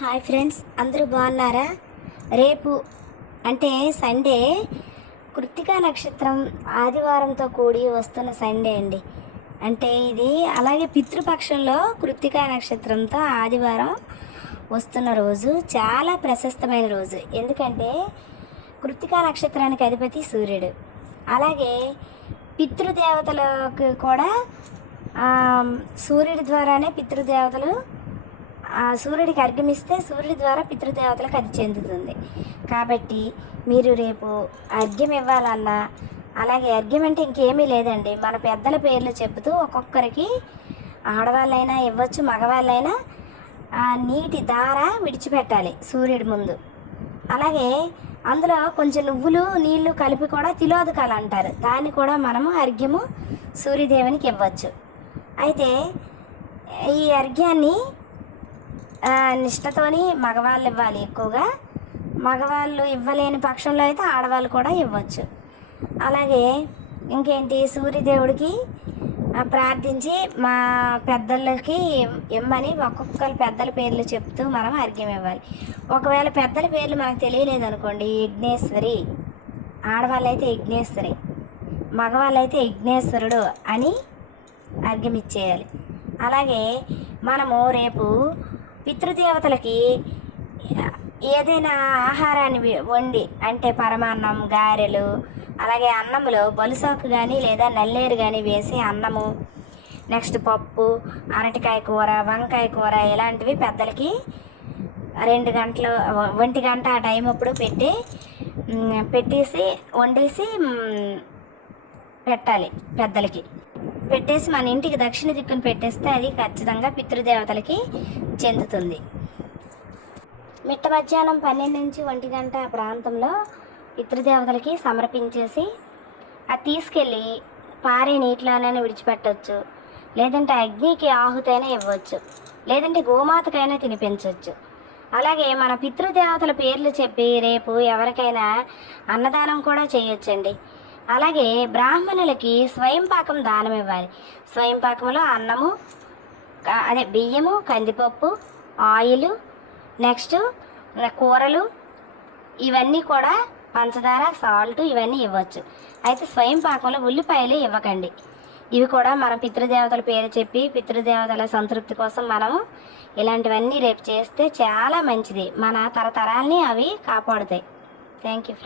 Hi friends, అందరూ బాగున్నారా? రేపు అంటే సండే, కృత్తికా నక్షత్రం ఆదివారంతో కూడి వస్తున్న సండే అండి. అంటే ఇది అలాగే పితృపక్షంలో కృత్తికా నక్షత్రంతో ఆదివారం వస్తున్న రోజు చాలా ప్రశస్తమైన రోజు. ఎందుకంటే కృత్తికా నక్షత్రానికి అధిపతి సూర్యుడు. అలాగే పితృదేవతలకు కూడా సూర్యుడి ద్వారానే పితృదేవతలు సూర్యుడికి అర్ఘ్యమిస్తే సూర్యుడి ద్వారా పితృదేవతలకు అది చెందుతుంది. కాబట్టి మీరు రేపు అర్ఘ్యం ఇవ్వాలన్నా, అలాగే అర్ఘ్యం అంటే ఇంకేమీ లేదండి, మన పెద్దల పేర్లు చెబుతూ ఒక్కొక్కరికి ఆడవాళ్ళైనా ఇవ్వచ్చు, మగవాళ్ళైనా నీటి ధార విడిచిపెట్టాలి సూర్యుడి ముందు. అలాగే అందులో కొంచెం నువ్వులు నీళ్లు కలిపి కూడా తిలోదకాలు అంటారు, దాన్ని కూడా మనము అర్ఘ్యము సూర్యదేవునికి ఇవ్వచ్చు. అయితే ఈ అర్ఘ్యాన్ని నిష్టతోని మగవాళ్ళు ఇవ్వాలి. ఎక్కువగా మగవాళ్ళు ఇవ్వలేని పక్షంలో అయితే ఆడవాళ్ళు కూడా ఇవ్వచ్చు. అలాగే ఇంకేంటి, సూర్యదేవుడికి ప్రార్థించి మా పెద్దలకి ఇమ్మని ఒక్కొక్కరు పెద్దల పేర్లు చెప్తూ మనం అర్ఘ్యం ఇవ్వాలి. ఒకవేళ పెద్దల పేర్లు మనకు తెలియలేదు అనుకోండి, యజ్ఞేశ్వరి, ఆడవాళ్ళైతే యజ్ఞేశ్వరి, మగవాళ్ళైతే యజ్ఞేశ్వరుడు అని అర్ఘ్యం ఇచ్చేయాలి. అలాగే మనము రేపు పితృదేవతలకి ఏదైనా ఆహారాన్ని వండి, అంటే పరమాన్నం, గారెలు, అలాగే అన్నంలో బలుసాకు కానీ లేదా నల్లేరు కానీ వేసి అన్నము, నెక్స్ట్ పప్పు, అరటికాయ కూర, వంకాయ కూర, ఇలాంటివి పెద్దలకి 2 గంటలు 1 గంట ఆ టైం అప్పుడు పెట్టేసి వండేసి పెట్టాలి. పెద్దలకి పెట్టేసి మన ఇంటికి దక్షిణ దిక్కును పెట్టేస్తే అది ఖచ్చితంగా పితృదేవతలకి చెందుతుంది. మిట్ట మధ్యాహ్నం 12 నుంచి 1 గంట ఆ ప్రాంతంలో పితృదేవతలకి సమర్పించేసి అది తీసుకెళ్ళి పారే నీటిలోనైనా విడిచిపెట్టవచ్చు, లేదంటే అగ్నికి ఆహుతైనా ఇవ్వచ్చు, లేదంటే గోమాతకైనా తినిపించవచ్చు. అలాగే మన పితృదేవతల పేర్లు చెప్పి రేపు ఎవరికైనా అన్నదానం కూడా చేయొచ్చండి. అలాగే బ్రాహ్మణులకి స్వయం పాకం దానం ఇవ్వాలి. స్వయం పాకంలో అన్నము, అదే బియ్యము, కందిపప్పు, ఆయిల్, నెక్స్ట్ కూరలు, ఇవన్నీ కూడా పంచదార, సాల్ట్, ఇవన్నీ ఇవ్వచ్చు. అయితే స్వయం పాకంలో ఉల్లిపాయలు ఇవ్వకండి. ఇవి కూడా మన పితృదేవతల పేరు చెప్పి పితృదేవతల సంతృప్తి కోసం మనము ఇలాంటివన్నీ రేపు చేస్తే చాలా మంచిది. మన తరతరాల్ని అవి కాపాడుతాయి. Thank you friends.